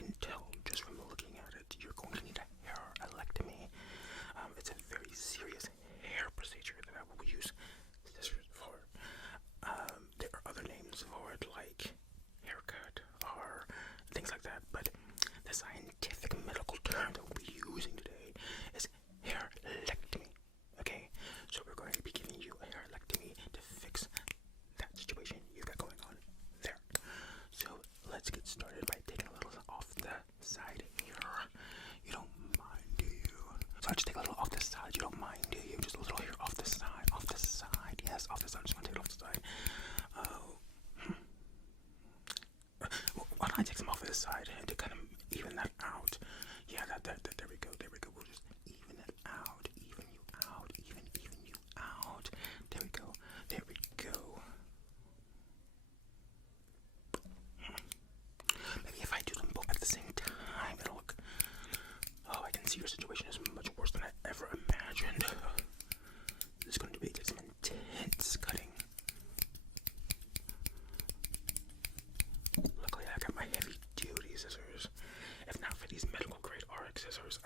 can tell just from looking at it, you're going to need a hair-electomy. It's a very serious hair procedure that I will use scissors for. There are other names for it, like haircut or things like that, but the scientific medical term that we'll be using today is hair-electomy. Okay, so we're going to be giving you a hair-electomy to fix that situation you got going on there. So let's get started by taking a little off the side here. You don't mind, do you? So I just take a little off the side. You don't mind, do you? Just a little here off the side. Off the side. Yes, off the side. I'm just gonna take it off the side. Why don't I take some off this side to kind of even that out? Yeah, there we go. There we go. We'll just even it out. Even you out. Even you out. There we go. There we go. Maybe if I do them both at the same time, it'll look... Oh, I can see your situation is much worse than I ever imagined. This is going to be some intense cutting. Luckily, I got my heavy-duty scissors. If not for these medical-grade RX scissors,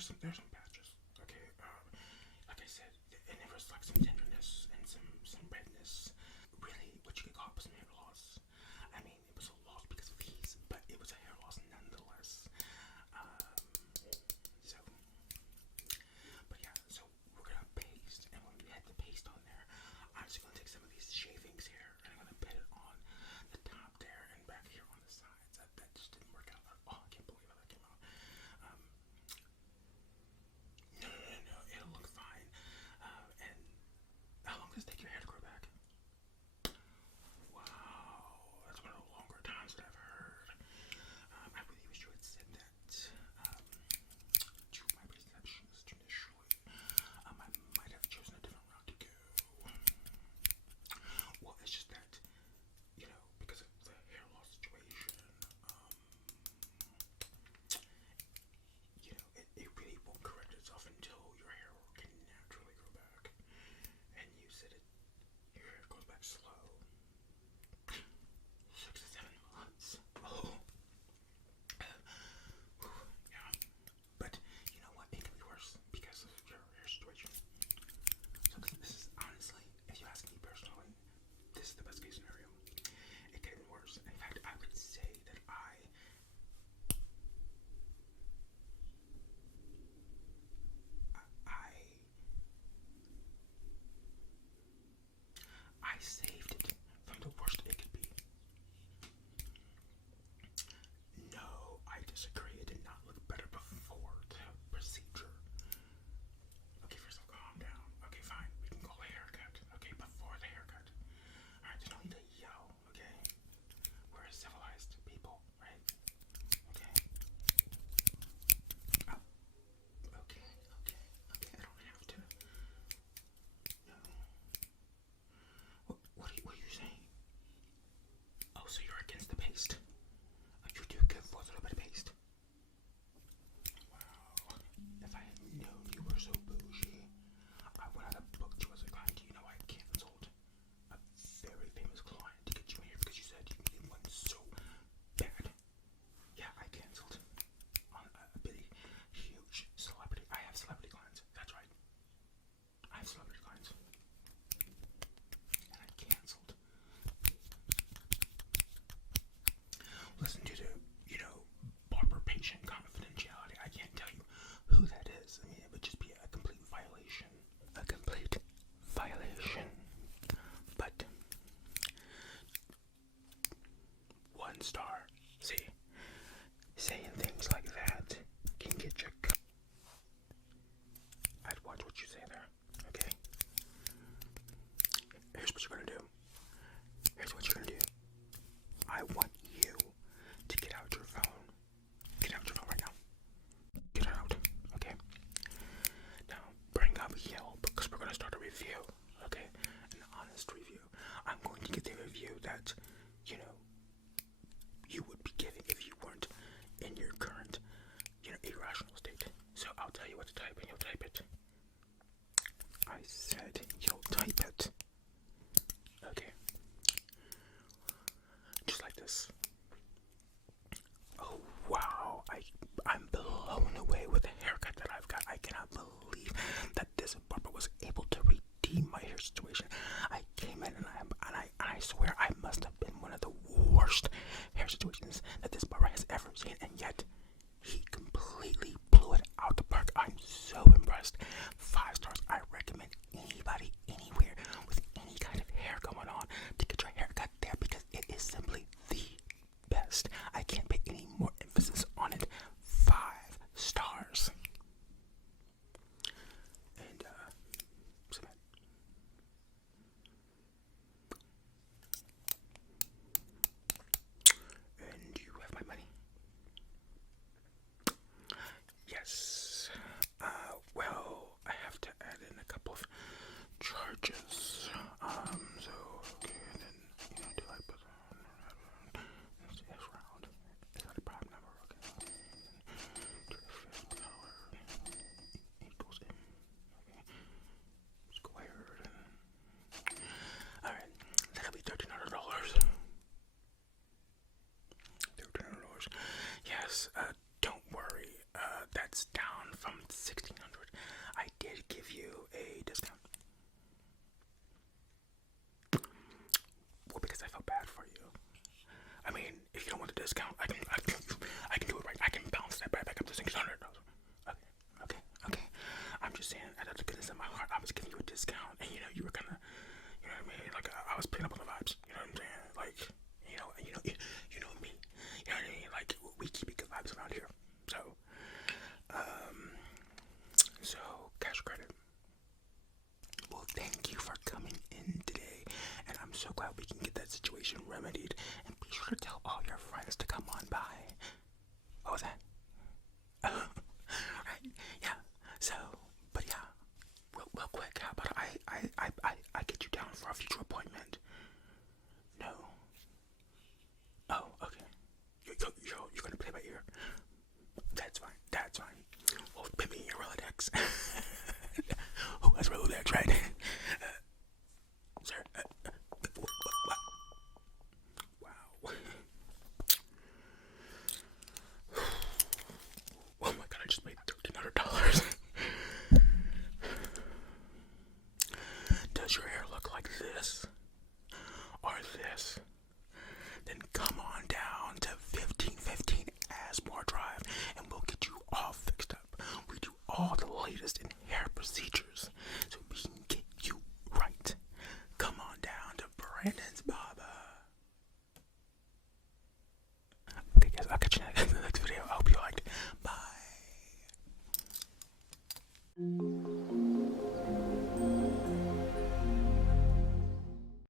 there's some patches. Okay, like I said, and there was like some tenderness and some redness. Really, what you could call was some hair loss. I mean, it was a loss because of these, but it was a hair loss nonetheless. So, but yeah, so we're gonna paste, and when we had the paste on there, I'm just gonna take some of these shavings here, and I'm gonna put it on the top there and back here on the sides. That just didn't work out at all. I can't believe how that came out. No, it'll look fine. And how long does it take your hair to grow back? Wow, that's one of the longer times that I've heard. I really wish you had said that to my receptionist initially. I might have chosen a different route to go. Well, it's just that, because of the hair loss situation, it really won't correct itself until your hair can naturally grow back. And you said your hair goes back slow. 6 to 7 months. Oh. Yeah. But you know what? It can be worse because of your hair situation. So this is honestly, if you ask me personally, this is the best case scenario. It could have been worse. In fact, I would say that I saved it from the worst it could be. No, I disagree. It did not look better before the procedure. Okay, first of all, calm down. Okay, fine. We can call a haircut. Okay, before the haircut. Alright, there's no need to yell, okay? We're civilized people, right? Okay. Oh, okay. I don't have to. No. What are you saying? Oh, so you're against the paste? You do good for a little bit of paste. Wow. If I had known you were so bougie, I would have booked you as a client. You know, I canceled a very famous client to get you in here because you said you needed one so bad. Yeah, I canceled on a big, huge celebrity. I have celebrity clients. That's right. I have celebrity clients. And I canceled. Listen, due to, Barber patient confidentiality, I can't tell you who that is. I mean, it would just be a complete violation. A complete violation. But 1 star. See, saying things like that can get you. I'd watch what you say there. Okay. Here's what you're gonna do. I want you to get out your phone. Get out your phone right now. Get it out. Okay. Now bring up Yelp because we're gonna start a review. Okay, an honest review. I'm going to get the review that you would be giving if you weren't in your current irrational state. So I'll tell you what to type and you'll type it. I said you'll type it. Okay. Just like this. Oh wow, I'm blown away with the haircut that I've got. I cannot believe that this barber was able to redeem my hair situation. I came in and I swear I must have been one of the worst hair situations that this barber has ever seen, and yet he completely blew it out the park. I'm so impressed. 5 stars. I recommend anybody anywhere with any kind of hair going on to get your haircut there because it is simply the best. I can't put any more emphasis on it. 5 stars. And submit. And you have my money. Yes. Well, I have to add in a couple of charges.